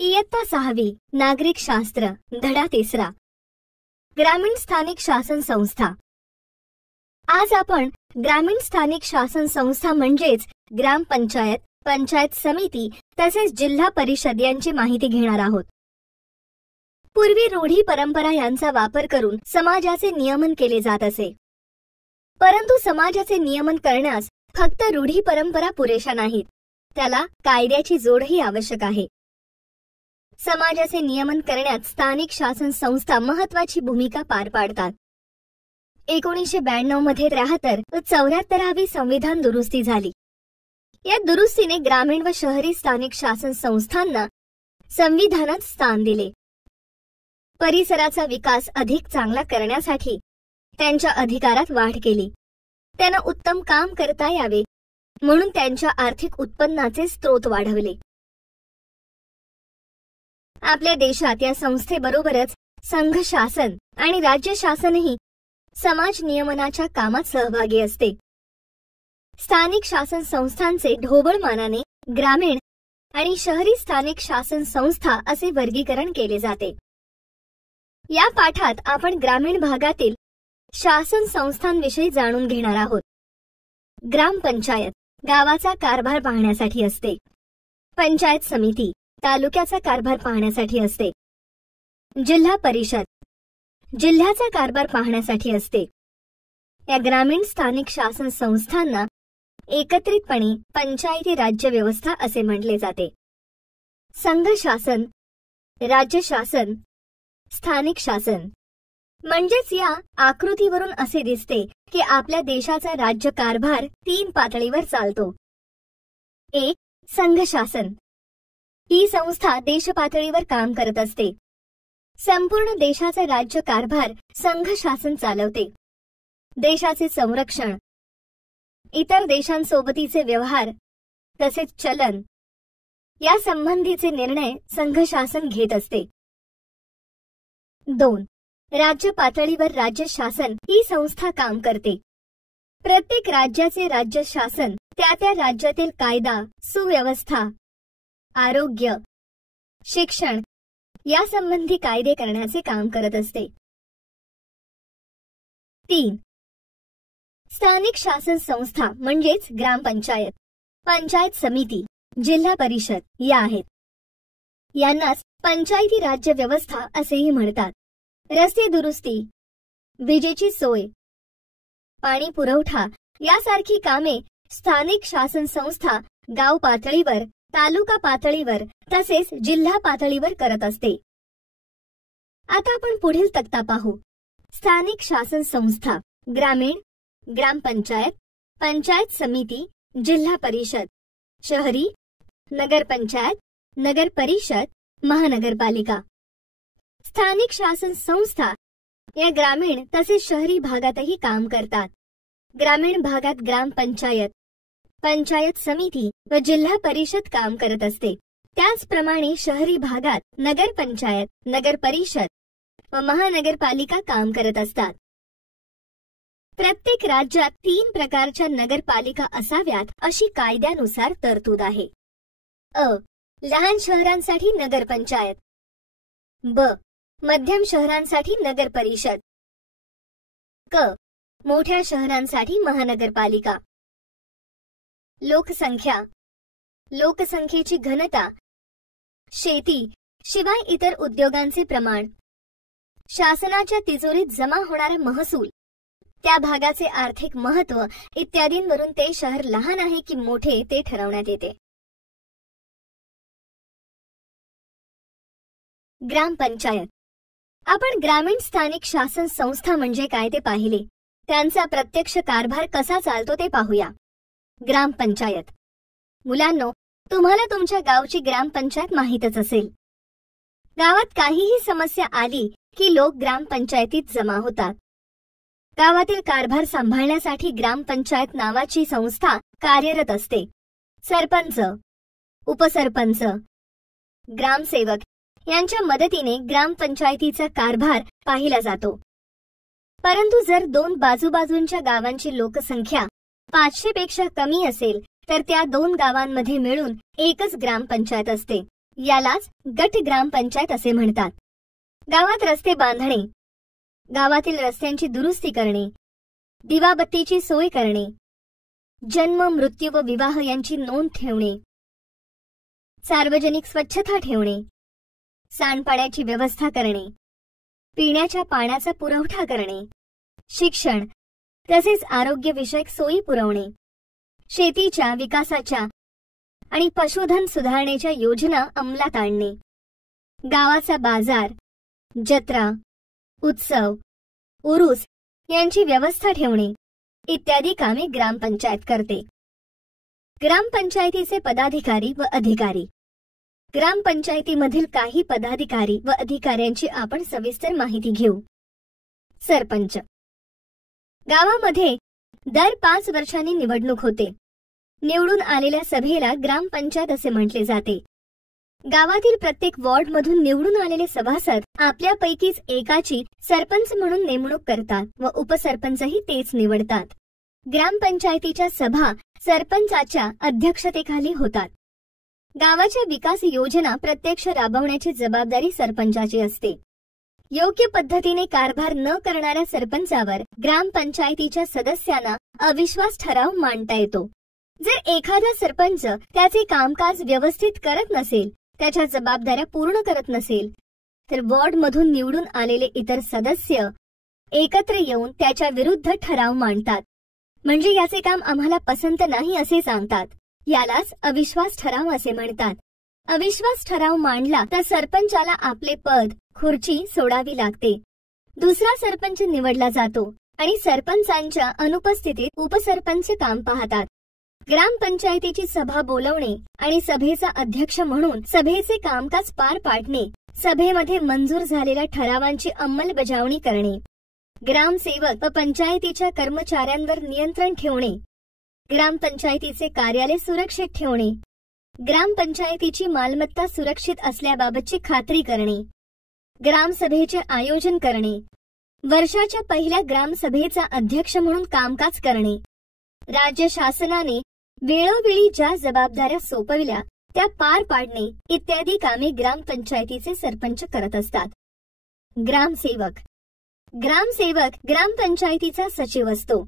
इयत्ता 6वी नागरिक शास्त्र धडा 3 ग्रामीण स्थानिक शासन संस्था। आज आपण ग्रामीण स्थानिक शासन संस्था म्हणजेच ग्रामपंचायत, पंचायत समिती तसेच जिल्हा परिषद यांची माहिती घेणार आहोत। पूर्वी रूढी परंपरा यांचा वापर करून समाजाचे नियमन केले जात असे, परंतु समाजाचे नियमन करण्यास फक्त रूढी परंपरा पुरेशा नाहीत, त्याला कायद्याची जोडही आवश्यक आहे। समाजाचे नियमन करण्यात स्थानिक शासन संस्था महत्त्वाची भूमिका पार पाडतात। 1992 मध्ये 73 व 74वी संविधान दुरुस्ती झाली। या दुरुस्तीने ग्रामीण व शहरी स्थानिक शासन संस्थांना संविधानात स्थान दिले। परिसराचा विकास अधिक चांगला करण्यासाठी त्यांच्या अधिकारात वाढ केली। त्यांना उत्तम काम करता यावे म्हणून त्यांच्या आर्थिक उत्पन्नाचे स्रोत वाढवले। आपल्या देशात या संस्थेबरोबरच संघ शासन आणि राज्य शासनही समाज नियमनाच्या कामात सहभागी असते। स्थानिक शासन संस्थांचे ढोबळ मानाने ग्रामीण आणि शहरी स्थानिक शासन संस्था असे वर्गीकरण केले जाते। या पाठात आपण ग्रामीण भागातील शासन संस्थांविषयी जाणून घेणार आहोत। ग्रामपंचायत गावाचा कारभार पाहण्यासाठी असते। पंचायत समिती तालुक्याचा कारभार पाहण्यासाठी असते। जिल्हा परिषद जिल्ह्याचा कारभार पाहण्यासाठी असते। या ग्रामीण स्थानिक शासन संस्थांना एकत्रितपणे पंचायती राज्य व्यवस्था असे म्हटले जाते। संघ शासन, राज्य शासन, स्थानिक शासन म्हणजेच या आकृतीवरून असे दिसते की आपल्या देशाचा राज्य कारभार 3 पातळीवर चालतो। 1. संघ शासन ही संस्था देश पातळीवर काम करत असते। संपूर्ण देशाचा राज्य कारभार संघ शासन चालवते। देशाचे संरक्षण, इतर देशांसोबतीचे व्यवहार तसेच चलन या संबंधीचे निर्णय संघ शासन घेत असते। 2. राज्य पातळीवर राज्य शासन ही संस्था काम करते। प्रत्येक राज्याचे राज्य शासन त्या राज्यातील कायदा, सुव्यवस्था, आरोग्य, शिक्षण या संबंधी कायदे करण्याचे काम करत असते। 3. स्थानिक शासन संस्था म्हणजेच ग्रामपंचायत, पंचायत समिती, जिल्हा परिषद या आहेत। यांनाच पंचायती राज्य व्यवस्था असेही म्हणतात। रस्ते दुरुस्ती, विजेची सोय, पाणी पुरवठा यासारखी कामे स्थानिक शासन संस्था गाव पातळीवर, तालुका पातळीवर तसेच जिल्हा पातळीवर करत असते। आता आपण पुढील तक्ता पाहू। स्थानिक शासन संस्था ग्रामीण, ग्रामपंचायत, पंचायत समिती, जिल्हा परिषद, शहरी, नगरपंचायत, नगर परिषद, महानगरपालिका। स्थानिक शासन संस्था या ग्रामीण तसेच शहरी भागातही काम करतात। ग्रामीण भागात ग्रामपंचायत, पंचायत समिती व जिल्हा परिषद काम करत असते। त्याचप्रमाणे शहरी भागात नगरपंचायत, नगर परिषद व महानगरपालिका काम करत असतात। प्रत्येक राज्यात 3 प्रकारच्या नगरपालिका असाव्यात अशी कायद्यानुसार तरतूद आहे। अ. लहान शहरांसाठी नगरपंचायत, ब. मध्यम शहरांसाठी नगर परिषद, क. मोठ्या शहरांसाठी महानगरपालिका। लोकसंख्या, लोकसंख्येची घनता, शेती शिवाय इतर उद्योगांचे प्रमाण, शासनाच्या तिजोरीत जमा होणारा महसूल, त्या भागाचे आर्थिक महत्त्व इत्यादींवरून ते शहर लहान आहे की मोठे ते ठरवण्यात येते। ग्रामपंचायत आपण ग्रामीण स्थानिक शासन संस्था म्हणजे काय ते पाहिले, त्यांचा प्रत्यक्ष कारभार कसा चालतो ते पाहूया। ग्रामपंचायत मुलांनो, तुम्हाला तुमच्या गावची ग्रामपंचायत माहीतच असेल। गावात काहीही समस्या आली की लोक ग्रामपंचायतीत जमा होतात। गावातील कारभार सांभाळण्यासाठी ग्रामपंचायत नावाची संस्था कार्यरत असते। सरपंच, उपसरपंच, ग्रामसेवक यांच्या मदतीने ग्रामपंचायतीचा कारभार पाहिला जातो। परंतु जर 2 बाजूबाजूंच्या गावांची लोकसंख्या 500 पेक्षा कमी असेल तर त्या 2 गावांमध्ये मिळून एकच ग्रामपंचायत असते। यालाच गट ग्रामपंचायत असे म्हणतात. गावात रस्ते बांधणे, गावातील रस्त्यांची दुरुस्ती करणे, दिवाबत्तीची सोय करणे, जन्म, मृत्यू व विवाह यांची नोंद ठेवणे, सार्वजनिक स्वच्छता ठेवणे, सांडपाण्याची व्यवस्था करणे, पिण्याच्या पाण्याचा पुरवठा करणे, शिक्षण तसेच आरोग्यविषयक सोयी पुरवणे, शेतीच्या विकासाच्या आणि पशुधन सुधारणेच्या योजना अंमलात आणणे, गावाचा बाजार, जत्रा, उत्सव, उरूस यांची व्यवस्था ठेवणे इत्यादी कामे ग्रामपंचायत करते. ग्रामपंचायतीचे पदाधिकारी व अधिकारी. ग्रामपंचायतीमधील काही पदाधिकारी व अधिकाऱ्यांची आपण सविस्तर माहिती घेऊ. सरपंच. गावामध्ये दर 5 वर्षांनी निवडणूक होते. निवडून आलेल्या सभेला ग्रामपंचायत असे म्हटले जाते. गावातील प्रत्येक वॉर्डमधून निवडून आलेले सभासद आपल्यापैकीच एकाची सरपंच म्हणून नेमणूक करतात व उपसरपंचही तेच निवडतात. ग्रामपंचायतीच्या सभा सरपंचाच्या अध्यक्षतेखाली होतात. गावाच्या विकास योजना प्रत्यक्ष राबवण्याची जबाबदारी सरपंचाची असते. योग्य पद्धतीने कारभार न करणाऱ्या सरपंचावर ग्रामपंचायतीच्या सदस्यांना अविश्वास ठराव मांडता येतो. जर एखादा सरपंच त्याचे कामकाज व्यवस्थित करत नसेल, त्याच्या जबाबदाऱ्या पूर्ण करत नसेल, तर वॉर्डमधून निवडून आलेले इतर सदस्य एकत्र येऊन त्याच्या विरुद्ध ठराव मांडतात. म्हणजे याचे काम आम्हाला पसंत नाही असे सांगतात. यालाच अविश्वास ठराव असे म्हणतात. अविश्वास ठराव मांडला तर सरपंचाला आपले पद, खुर्ची सोडावी लागते. दुसरा सरपंच निवडला जातो आणि सरपंचांच्या अनुपस्थितीत उपसरपंच काम पाहतात. ग्रामपंचायतीची सभा बोलवणे आणि सभेचा अध्यक्ष म्हणून सभेचे कामकाज पार पाडणे, सभेमध्ये मंजूर झालेल्या ठरावांची अंमलबजावणी करणे, ग्रामसेवक व पंचायतीच्या कर्मचाऱ्यांवर नियंत्रण ठेवणे, ग्रामपंचायतीचे कार्यालय सुरक्षित ठेवणे, ग्रामपंचायतीची मालमत्ता सुरक्षित असल्याबाबतची खात्री करणे, ग्रामसभेचे आयोजन करणे, वर्षाच्या पहिल्या ग्रामसभेचा अध्यक्ष म्हणून कामकाज करणे, राज्य शासनाने वेळोवेळी ज्या जबाबदाऱ्या सोपविल्या त्या पार पाडणे इत्यादी कामे ग्रामपंचायतीचे सरपंच करत असतात. ग्रामसेवक. ग्रामसेवक ग्रामपंचायतीचा सचिव असतो.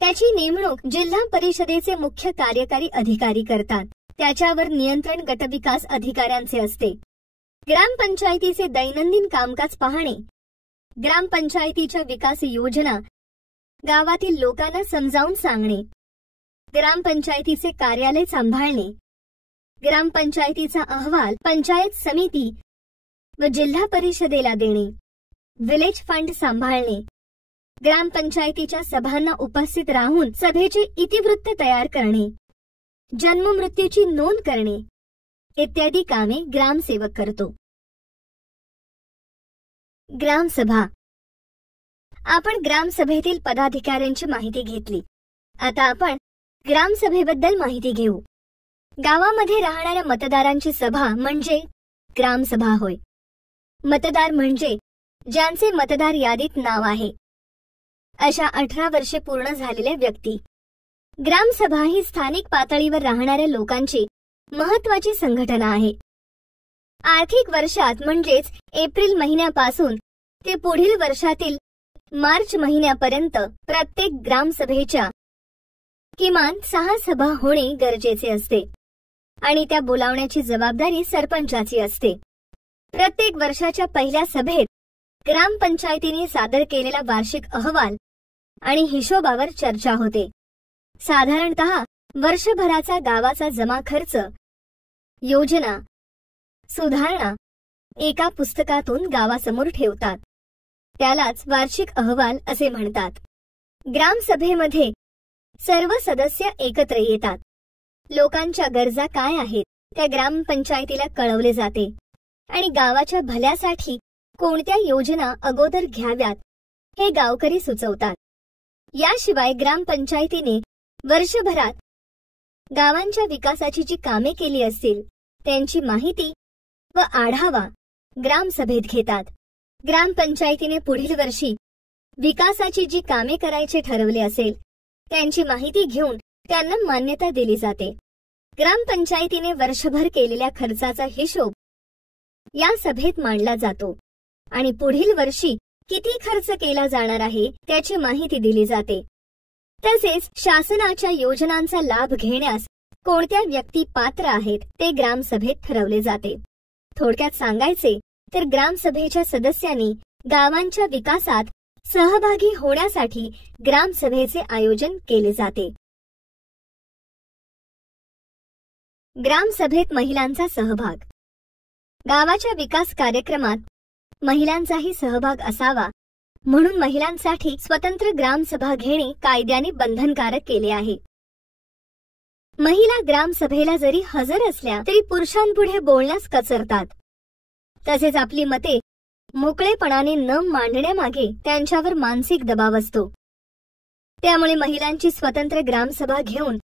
त्याची नेमणूक जिल्हा परिषदेचे मुख्य कार्यकारी अधिकारी करतात. त्याच्यावर नियंत्रण गटविकास अधिकाऱ्यांचे असते. ग्रामपंचायतीचे दैनंदिन कामकाज पाहणे, ग्रामपंचायतीच्या विकास योजना गावातील लोकांना समजावून सांगणे, ग्रामपंचायतीचे कार्यालय सांभाळणे, ग्रामपंचायतीचा अहवाल पंचायत समिती व जिल्हा परिषदेला देणे, विलेज फंड सांभाळणे, ग्रामपंचायतीच्या सभांना उपस्थित राहून सभेचे इतिवृत्त तयार करणे, जन्ममृत्यूची नोंद करणे इत्यादी कामे ग्रामसेवक करतो. ग्रामसभा. आपण ग्रामसभेतील पदाधिकाऱ्यांची माहिती घेतली. आता आपण ग्रामसभेबद्दल माहिती घेऊ. गावामध्ये राहणाऱ्या मतदारांची सभा म्हणजे ग्रामसभा होय. मतदार म्हणजे ज्यांचे मतदार यादीत नाव आहे अशा 18 वर्षे पूर्ण झालेल्या व्यक्ती. ग्रामसभा ही स्थानिक पातळीवर राहणाऱ्या लोकांची महत्त्वाची संघटना आहे. आर्थिक वर्षात म्हणजेच एप्रिल महिन्यापासून ते पुढील वर्षातील मार्च महिन्यापर्यंत प्रत्येक ग्रामसभेच्या किमान 6 सभा होणे गरजेचे असते आणि त्या बोलावण्याची जबाबदारी सरपंचाची असते. प्रत्येक वर्षाच्या पहिल्या सभेत ग्रामपंचायतीने सादर केलेला वार्षिक अहवाल आणि हिशोबावर चर्चा होते. साधारणतः वर्षभराचा गावाचा जमा खर्च, योजना, सुधारणा एका पुस्तकातून गावासमोर ठेवतात. त्यालाच वार्षिक अहवाल असे म्हणतात. ग्रामसभेमध्ये सर्व सदस्य एकत्र येतात. लोकांच्या गरजा काय आहेत त्या ग्रामपंचायतीला कळवले जाते आणि गावाच्या भल्यासाठी कोणत्या योजना अगोदर घ्याव्यात हे गावकरी सुचवतात. याशिवाय ग्रामपंचायतीने वर्षभरात गावांच्या विकासाची जी कामे केली असतील त्यांची माहिती व आढावा ग्रामसभेत घेतात. ग्रामपंचायतीने पुढील वर्षी विकासाची जी कामे करायचे ठरवले असेल त्यांची माहिती घेऊन त्यांना मान्यता दिली जाते. ग्रामपंचायतीने वर्षभर केलेल्या खर्चाचा हिशोब या सभेत मांडला जातो आणि पुढील वर्षी किती खर्च केला जाणार आहे त्याची माहिती दिली जाते। तसेच शासनाच्या योजनांचा लाभ घेण्यास कोणत्या व्यक्ती पात्र आहेत ते ग्रामसभेत ठरवले जाते। थोडक्यात सांगायचे तर ग्रामसभेच्या सदस्यांनी गावांच्या विकासात सहभागी होण्यासाठी ग्रामसभेचे आयोजन केले जाते। ग्रामसभेत महिलांचा सहभाग। गावाच्या विकास कार्यक्रमात महिलांचाही सहभाग असावा म्हणून महिलांसाठी स्वतंत्र ग्रामसभा घेणे कायद्याने बंधनकारक केले आहे। महिला ग्रामसभेला जरी हजर असल्या तरी पुरुषांपुढे बोलण्यास कचरतात। तसेच आपली मते मोकळेपणाने न मांडण्यामागे त्यांच्यावर मानसिक दबाव असतो। त्यामुळे महिलांची स्वतंत्र ग्रामसभा घेऊन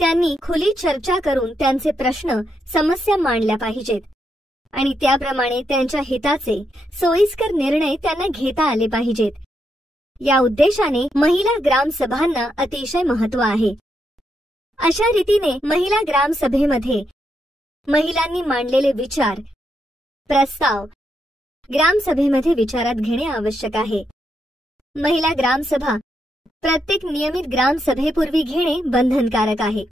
त्यांनी खुली चर्चा करून त्यांचे प्रश्न समस्या मांडल्या पाहिजेत आणि त्याप्रमाणे त्यांच्या हिताचे सोयीस्कर निर्णय त्यांना घेता आले पाहिजेत। या उद्देशाने महिला ग्रामसभांना अतिशय महत्त्व आहे। अशा रीतीने महिला ग्रामसभेमध्ये महिलांनी मांडलेले विचार प्रस्ताव ग्रामसभेमध्ये विचारात घेणे आवश्यक आहे। महिला ग्रामसभा प्रत्येक नियमित ग्रामसभेपूर्वी घेणे बंधनकारक आहे।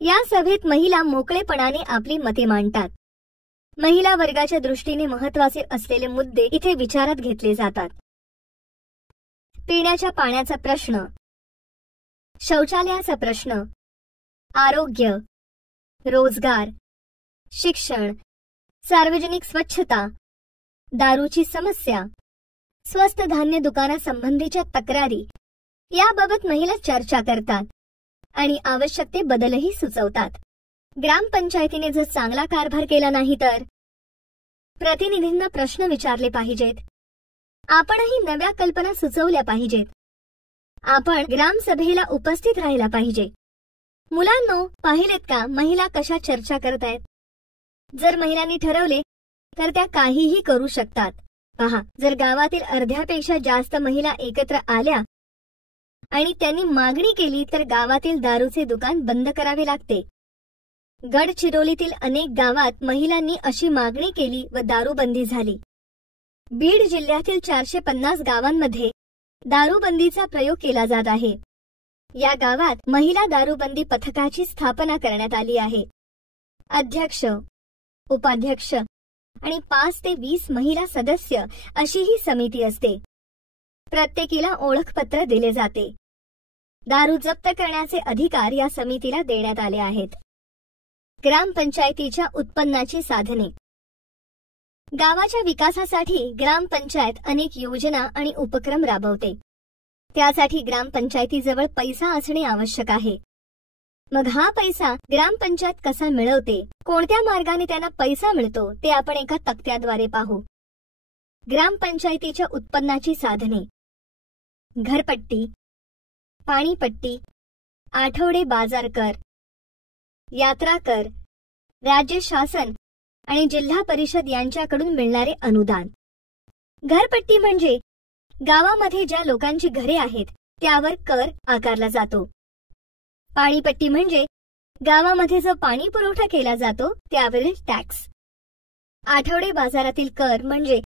या सभेत महिला मोकळेपणाने आपली मते मांडतात। महिला वर्गाच्या दृष्टीने महत्त्वाचे असलेले मुद्दे इथे विचारात घेतले जातात। पिण्याच्या पाण्याचा प्रश्न, शौचालयाचा प्रश्न, आरोग्य, रोजगार, शिक्षण, सार्वजनिक स्वच्छता, दारूची समस्या, स्वस्त धान्य दुकानासंबंधीच्या तक्रारी याबाबत महिला चर्चा करतात आणि आवश्यक ते बदलही सुचवतात। ग्रामपंचायतीने जर चांगला कारभार केला नाही तर प्रतिनिधींना प्रश्न विचारले पाहिजेत। आपणही नव्या कल्पना सुचवल्या पाहिजेत। आपण ग्रामसभेला उपस्थित राहिला पाहिजे। मुलांनो, पाहिलेत का महिला कशा चर्चा करतायत? जर महिलांनी ठरवले तर त्या काहीही करू शकतात। पहा, जर गावातील अर्ध्यापेक्षा जास्त महिला एकत्र आल्या आणि त्यांनी मागणी केली तर गावातील दारूचे दुकान बंद करावे लागते। गडचिरोलीतील अनेक गावात महिलांनी अशी मागणी केली व दारूबंदी झाली। बीड जिल्ह्यातील 450 गावांमध्ये दारूबंदीचा प्रयोग केला जात आहे। या गावात महिला दारूबंदी पथकाची स्थापना करण्यात आली आहे। अध्यक्ष, उपाध्यक्ष आणि 5 ते 20 महिला सदस्य अशी ही समिती असते। प्रत्येकीला ओळखपत्र दिले जाते। दारू जप्त करण्याचे अधिकार या समितीला देण्यात आले आहेत। ग्रामपंचायतीच्या उत्पन्नाची साधने। गावाच्या विकासासाठी ग्रामपंचायत अनेक योजना आणि उपक्रम राबवते। त्यासाठी ग्रामपंचायतीजवळ पैसा असणे आवश्यक आहे। मग हा पैसा ग्रामपंचायत कसा मिळवते, कोणत्या मार्गाने त्यांना पैसा मिळतो ते आपण एका तक्त्याद्वारे पाहू। ग्रामपंचायतीच्या उत्पन्नाची साधने: घरपट्टी, पाणीपट्टी, आठवडे बाजार कर, यात्रा कर, राज्य शासन आणि जिल्हा परिषद यांच्याकडून मिळणारे अनुदान। घरपट्टी म्हणजे गावामध्ये ज्या लोकांची घरे आहेत त्यावर कर आकारला जातो। पाणीपट्टी म्हणजे गावामध्ये जो पाणी पुरवठा केला जातो त्यावरील टॅक्स। आठवडे बाजारातील कर म्हणजे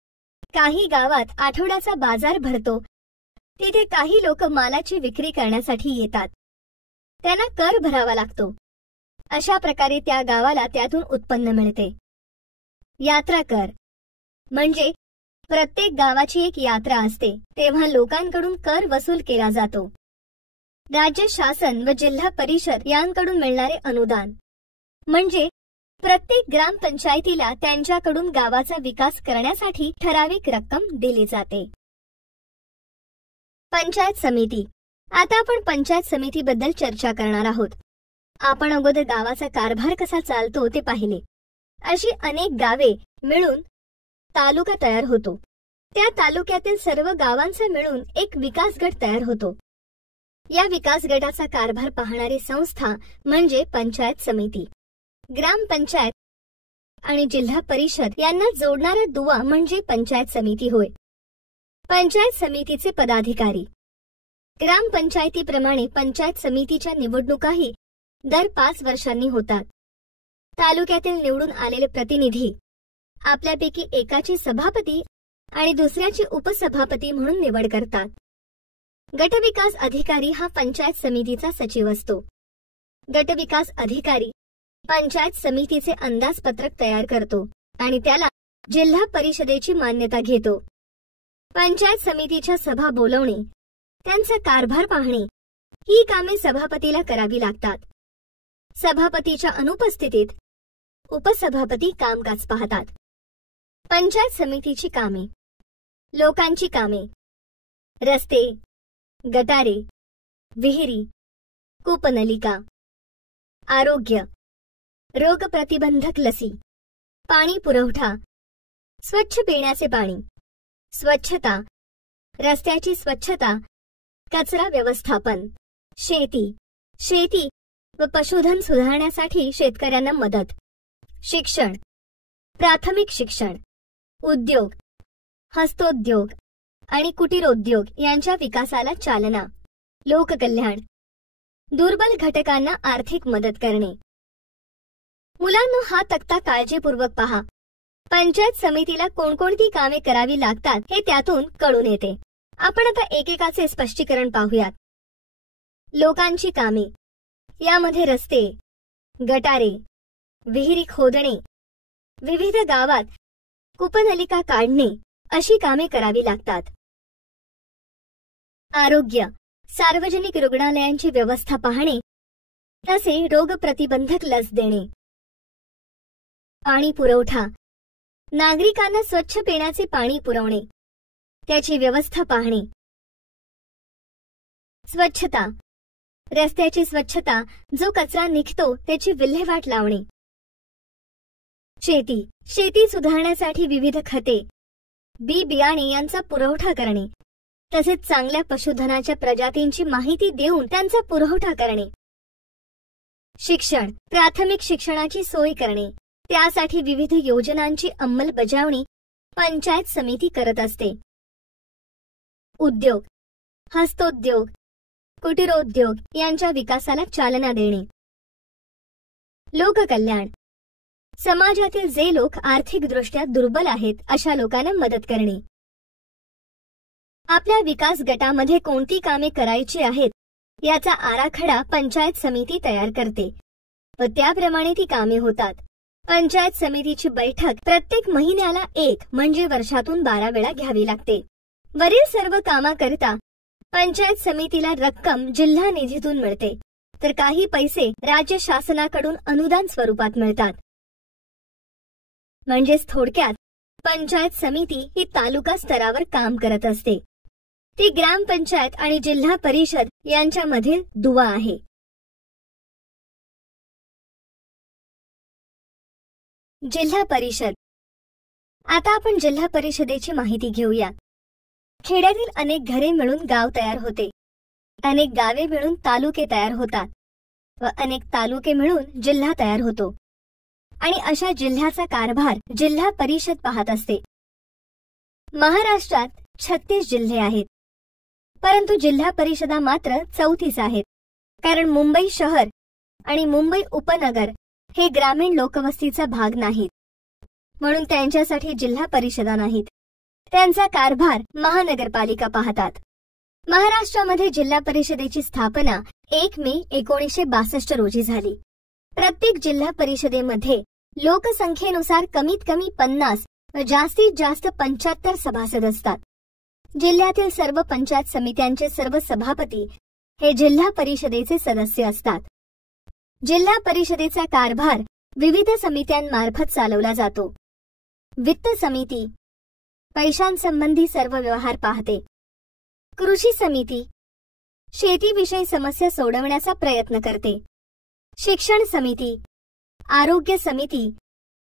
काही गावात आठवड्याचा बाजार भरतो, तिथे काही लोक मालाची विक्री करण्यासाठी येतात, त्यांना कर भरावा लागतो। अशा प्रकारे त्या गावाला त्यातून उत्पन्न मिळते। यात्रा कर म्हणजे प्रत्येक गावाची एक यात्रा असते, तेव्हा लोकांकडून कर वसूल केला जातो। राज्य शासन व जिल्हा परिषद यांकडून मिळणारे अनुदान म्हणजे प्रत्येक ग्रामपंचायतीला त्यांच्याकडून गावाचा विकास करण्यासाठी ठराविक रक्कम दिली जाते। पंचायत समिती। आता आपण पंचायत समितीबद्दल चर्चा करणार आहोत। आपण अगोदर गावाचा कारभार कसा चालतो ते पाहिले। अशी अनेक गावे मिळून तालुका तयार होतो। त्या तालुक्यातील सर्व गावांचा मिळून एक विकास गट तयार होतो। या विकास गटाचा कारभार पाहणारी संस्था म्हणजे पंचायत समिती। ग्रामपंचायत आणि जिल्हा परिषद यांना जोडणारा दुवा म्हणजे पंचायत समिती होय। पंचायत समितीचे पदाधिकारी। ग्रामपंचायतीप्रमाणे पंचायत समितीच्या निवडणुकाही दर 5 वर्षांनी होतात. तालुक्यातील निवडून आलेले प्रतिनिधी आपल्यापैकी एकाची सभापती आणि दुसऱ्याची उपसभापती म्हणून निवड करतात. गटविकास अधिकारी हा पंचायत समितीचा सचिव असतो. गटविकास अधिकारी पंचायत समितीचे अंदाजपत्रक तयार करतो आणि त्याला जिल्हा परिषदेची मान्यता घेतो. पंचायत समितीच्या सभा बोलवणे, त्यांचा कारभार पाहणे ही कामे सभापतीला करावी लागतात. सभापतीच्या अनुपस्थितीत उपसभापती कामकाज पाहतात. पंचायत समितीची कामे: लोकांची कामे, रस्ते, गटारे, विहिरी, कूपनलिका, आरोग्य, रोग प्रतिबंधक लसी, पाणी पुरवठा, स्वच्छ पिण्याचे पाणी, स्वच्छता, रस्त्याची स्वच्छता, कचरा व्यवस्थापन, शेती व पशुधन सुधारण्यासाठी शेतकऱ्यांना मदत, शिक्षण, प्राथमिक शिक्षण, उद्योग, हस्तोद्योग आणि कुटीरोद्योग यांच्या विकासाला चालना, लोककल्याण, दुर्बल घटकांना आर्थिक मदत करणे. मुलांनो, हा तक्ता काळजीपूर्वक पहा. पंचायत समितीला कोणकोणती कामे करावी लागतात हे त्यातून कळून येते. आपण आता एकेकाचे स्पष्टीकरण पाहूयात. लोकांची कामे: यामध्ये रस्ते, गटारे, विहिरी खोदणे, विविध गावात कूपनलिका काढणे अशी कामे करावी लागतात. आरोग्य: सार्वजनिक रुग्णालयांची व्यवस्था पाहणे, तसे रोग प्रतिबंधक लस देणे. पाणी पुरवठा: नागरिकांना स्वच्छ पिण्याचे पाणी पुरवणे, त्याची व्यवस्था पाहणे. स्वच्छता: रस्त्याची स्वच्छता, जो कचरा निघतो त्याची विल्हेवाट लावणे. शेती सुधारण्यासाठी विविध खते, बी बियाणे यांचा पुरवठा करणे, तसेच चांगल्या पशुधनाच्या प्रजातींची माहिती देऊन त्यांचा पुरवठा करणे. शिक्षण: प्राथमिक शिक्षणाची सोय करणे, त्यासाठी विविध योजनांची अंमलबजावणी पंचायत समिती करत असते. उद्योग, हस्तोद्योग, कुटीरोद्योग यांच्या विकासाला चालना देणे. लोककल्याण: समाजातील जे लोक आर्थिकदृष्ट्या दुर्बल आहेत अशा लोकांना मदत करणे. आपल्या विकास गटामध्ये कोणती कामे करायची आहेत याचा आराखडा पंचायत समिती तयार करते व त्याप्रमाणे ती कामे होतात. पंचायत समितीची बैठक प्रत्येक महिन्याला 1 म्हणजे वर्षातून 12 वेळा घ्यावी लागते. वरील सर्व कामाकरिता पंचायत समितीला रक्कम जिल्हा निधीतून मिळते, तर काही पैसे राज्य शासनाकडून अनुदान स्वरूपात मिळतात. म्हणजेच थोडक्यात पंचायत समिती ही तालुका स्तरावर काम करत असते. ती ग्रामपंचायत आणि जिल्हा परिषद यांच्यामधील दुवा आहे. जिल्हा परिषद. आता आपण जिल्हा परिषदेची माहिती घेऊया. खेड्यातील अनेक घरे मिळून गाव तयार होते, अनेक गावे मिळून तालुके तयार होतात व अनेक तालुके मिळून जिल्हा तयार होतो आणि अशा जिल्ह्याचा कारभार जिल्हा परिषद पाहत असते. महाराष्ट्रात 36 जिल्हे आहेत, परंतु जिल्हा परिषदा मात्र 34 आहेत, कारण मुंबई शहर आणि मुंबई उपनगर हे ग्रामीण लोकवस्तीचा भाग नाहीत, म्हणून त्यांच्यासाठी जिल्हा परिषदा नाहीत. त्यांचा कारभार महानगरपालिका पाहतात. महाराष्ट्रामध्ये जिल्हा परिषदेची स्थापना 1 मे 1962 रोजी झाली. प्रत्येक जिल्हा परिषदेमध्ये लोकसंख्येनुसार कमीत कमी 50 व जास्तीत जास्त 75 सभासद असतात. जिल्ह्यातील सर्व पंचायत समित्यांचे सर्व सभापती हे जिल्हा परिषदेचे सदस्य असतात. जिल्हा परिषदेचा कारभार विविध समित्यांमार्फत चालवला जातो. वित्त समिती पैशांसंबंधी सर्व व्यवहार पाहते. कृषी समिती शेतीविषयी समस्या सोडवण्याचा प्रयत्न करते. शिक्षण समिती, आरोग्य समिती,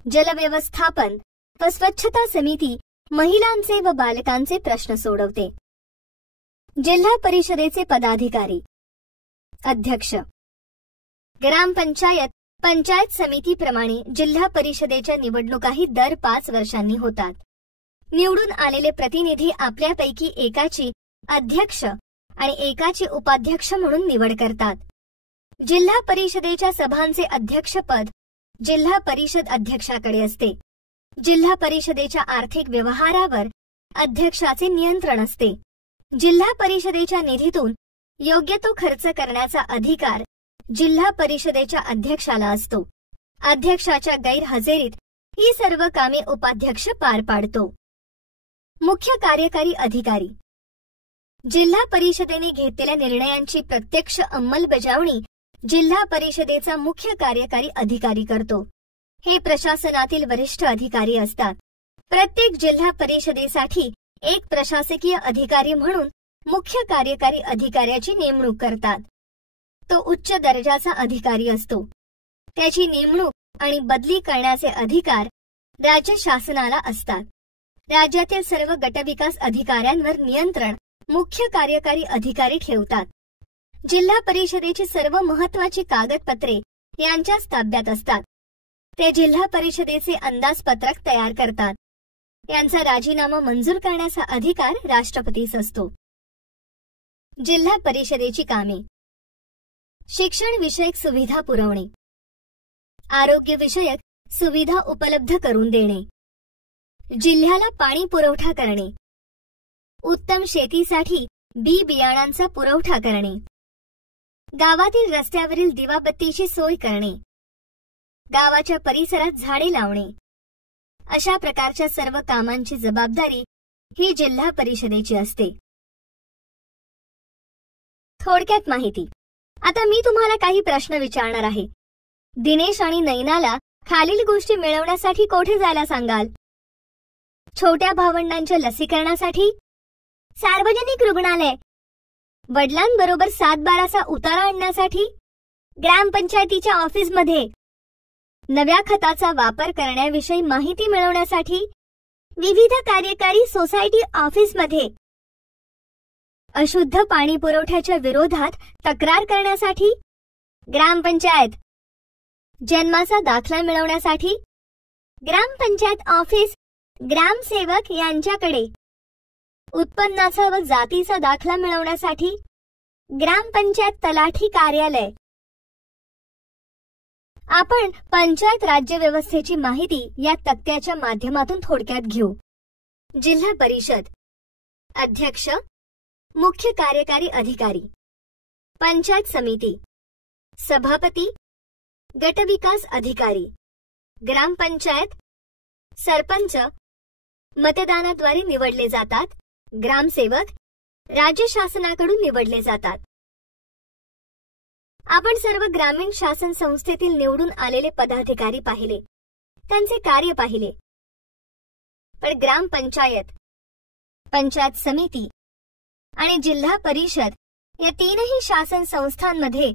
जलव्यवस्थापन व स्वच्छता समिती महिलांचे व बालकांचे प्रश्न सोडवते. जिल्हा परिषदेचे पदाधिकारी: अध्यक्ष. ग्रामपंचायत पंचायत समितीप्रमाणे जिल्हा परिषदेच्या निवडणुकाही दर 5 वर्षांनी होतात. निवडून आलेले प्रतिनिधी आपल्यापैकी एकाची अध्यक्ष आणि एकाची उपाध्यक्ष म्हणून निवड करतात. जिल्हा परिषदेच्या सभांचे अध्यक्षपद जिल्हा परिषद अध्यक्षाकडे असते. जिल्हा परिषदेच्या आर्थिक व्यवहारावर अध्यक्षाचे नियंत्रण असते. जिल्हा परिषदेच्या निधीतून योग्य तो खर्च करण्याचा अधिकार जिल्हा परिषदेच्या अध्यक्षाला असतो. अध्यक्षाच्या गैरहजेरीत ही सर्व कामे उपाध्यक्ष पार पाडतो. मुख्य कार्यकारी अधिकारी जिल्हा परिषदेने घेतलेल्या निर्णयांची प्रत्यक्ष अंमलबजावणी जिल्हा परिषदेचा मुख्य कार्यकारी अधिकारी करतो. हे प्रशासनातील वरिष्ठ अधिकारी असतात. प्रत्येक जिल्हा परिषदेसाठी एक प्रशासकीय अधिकारी म्हणून मुख्य कार्यकारी अधिकाऱ्याची नेमणूक करतात. तो उच्च दर्जाचा अधिकारी असतो. त्याची नेमणूक आणि बदली करण्याचे अधिकार राज्य शासनाला असतात. राज्यातील सर्व गटविकास अधिकाऱ्यांवर नियंत्रण मुख्य कार्यकारी अधिकारी ठेवतात. जिल्हा परिषदेची सर्व महत्त्वाची कागदपत्रे यांच्याच ताब्यात असतात. ते जिल्हा परिषदेचे अंदाजपत्रक तयार करतात. यांचा राजीनामा मंजूर करण्याचा अधिकार राष्ट्रपतीस असतो. जिल्हा परिषदेची कामे शिक्षण विषयक सुविधा पुरवणे, आरोग्य विषयक सुविधा उपलब्ध करून देणे, जिल्ह्याला पाणी पुरवठा करणे, उत्तम शेतीसाठी बी बियाणांचा पुरवठा करणे, गावातील रस्त्यावरील दिवाबत्तीची सोय करणे, गावाच्या परिसरात झाडे लावणे, अशा प्रकारच्या सर्व कामांची जबाबदारी ही जिल्हा परिषदेची असते. थोडक्यात माहिती. आता मी तुम्हाला काही प्रश्न विचारणार आहे. दिनेश आणि नैनाला खालील गोष्टी मिळवण्यासाठी कोठे जायला सांगाल? छोट्या भावंडांच्या लसीकरणासाठी सार्वजनिक रुग्णालय, वडिलांबरोबर 7/12चा उतारा आणण्यासाठी ग्रामपंचायतीच्या ऑफिसमध्ये, नव्या खताचा वापर करण्याविषयी माहिती मिळवण्यासाठी विविध कार्यकारी सोसायटी ऑफिसमध्ये, अशुद्ध पाणी पुरवठ्याच्या विरोधात तक्रार करण्यासाठी ग्रामपंचायत, जन्माचा दाखला मिळवण्यासाठी ग्रामपंचायत ऑफिस ग्रामसेवक यांच्याकडे, उत्पन्नाचा व जातीचा दाखला मिळवण्यासाठी ग्रामपंचायत तलाठी कार्यालय. आपण पंचायत राज्य व्यवस्थेची माहिती या तक्त्याच्या माध्यमातून थोडक्यात घेऊ. जिल्हा परिषद अध्यक्ष, मुख्य कार्यकारी अधिकारी, पंचायत समिती, सभापती, गटविकास अधिकारी, ग्रामपंचायत, सरपंच मतदानाद्वारे निवडले जातात, ग्रामसेवक राज्य शासनाकडून निवडले जातात. आपण सर्व ग्रामीण शासन संस्थेतील निवडून आलेले पदाधिकारी पाहिले, त्यांचे कार्य पाहिले. पण ग्रामपंचायत, पंचायत समिती आणि जिल्हा परिषद या तीनही शासन संस्थांमध्ये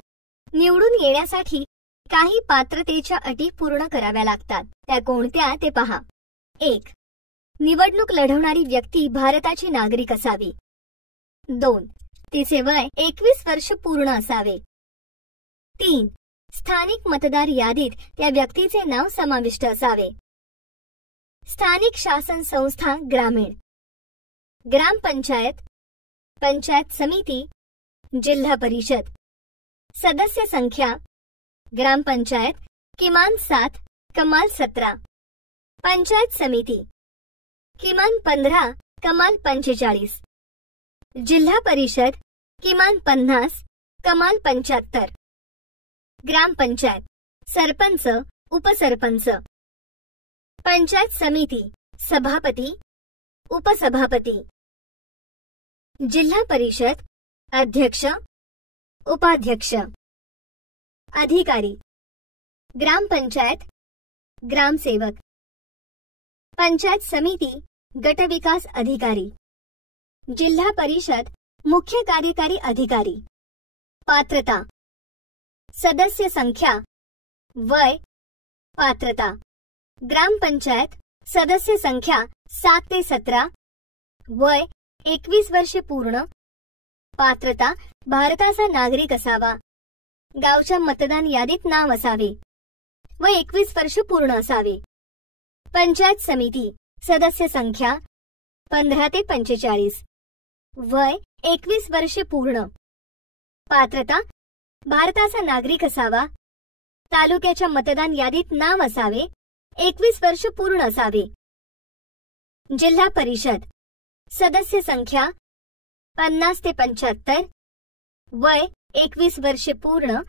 निवडून येण्यासाठी काही पात्रतेच्या अटी पूर्ण कराव्या लागतात. त्या कोणत्या ते पहा. 1. निवडणूक लढवणारी व्यक्ती भारताची नागरिक असावी. 2. तिचे वय 21 वर्ष पूर्ण असावे. 3. स्थानिक मतदार यादीत त्या व्यक्तीचे नाव समाविष्ट असावे. स्थानिक शासन संस्था ग्रामीण, ग्रामपंचायत, पंचायत समिती, जिल्हा परिषद. सदस्य संख्या ग्रामपंचायत किमान 7 कमाल 17, पंचायत समिती किमान 15 कमाल 45, जिल्हा परिषद किमान 50 कमाल 75, ग्रामपंचायत सरपंच, उपसरपंच, पंचायत समिती सभापती, उपसभापती, जिल्हा परिषद अध्यक्ष, उपाध्यक्ष. अधिकारी ग्रामपंचायत ग्रामसेवक, पंचायत समिती गटविकास अधिकारी, जिल्हा परिषद मुख्य कार्यकारी अधिकारी. पात्रता सदस्य संख्या, वय, पात्रता. ग्रामपंचायत सदस्य संख्या 7 ते 17, वय 21 वर्षे पूर्ण, पात्रता भारताचा नागरिक असावा, गावच्या मतदान यादीत नाव असावे व 21 वर्ष पूर्ण असावे. पंचायत समिती सदस्य संख्या 15 ते 45, वय 21 वर्षे पूर्ण, पात्रता भारताचा नागरिक असावा, तालुक्याच्या मतदान यादीत नाव असावे, 21 वर्ष पूर्ण असावे. जिल्हा परिषद सदस्य संख्या 50 ते 75, वय 21 वर्षे पूर्ण,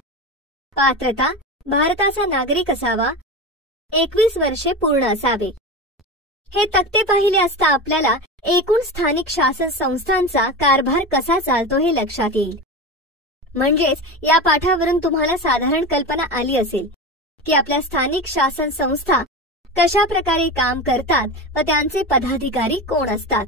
पात्रता भारताचा नागरिक असावा, 21 वर्षे पूर्ण असावे. हे तक्ते पाहिले असता आपल्याला एकूण स्थानिक शासन संस्थांचा कारभार कसा चालतो हे लक्षात येईल. म्हणजेच या पाठावरून तुम्हाला साधारण कल्पना आली असेल की आपल्या स्थानिक शासन संस्था कशा प्रकारे काम करतात व त्यांचे पदाधिकारी कोण असतात.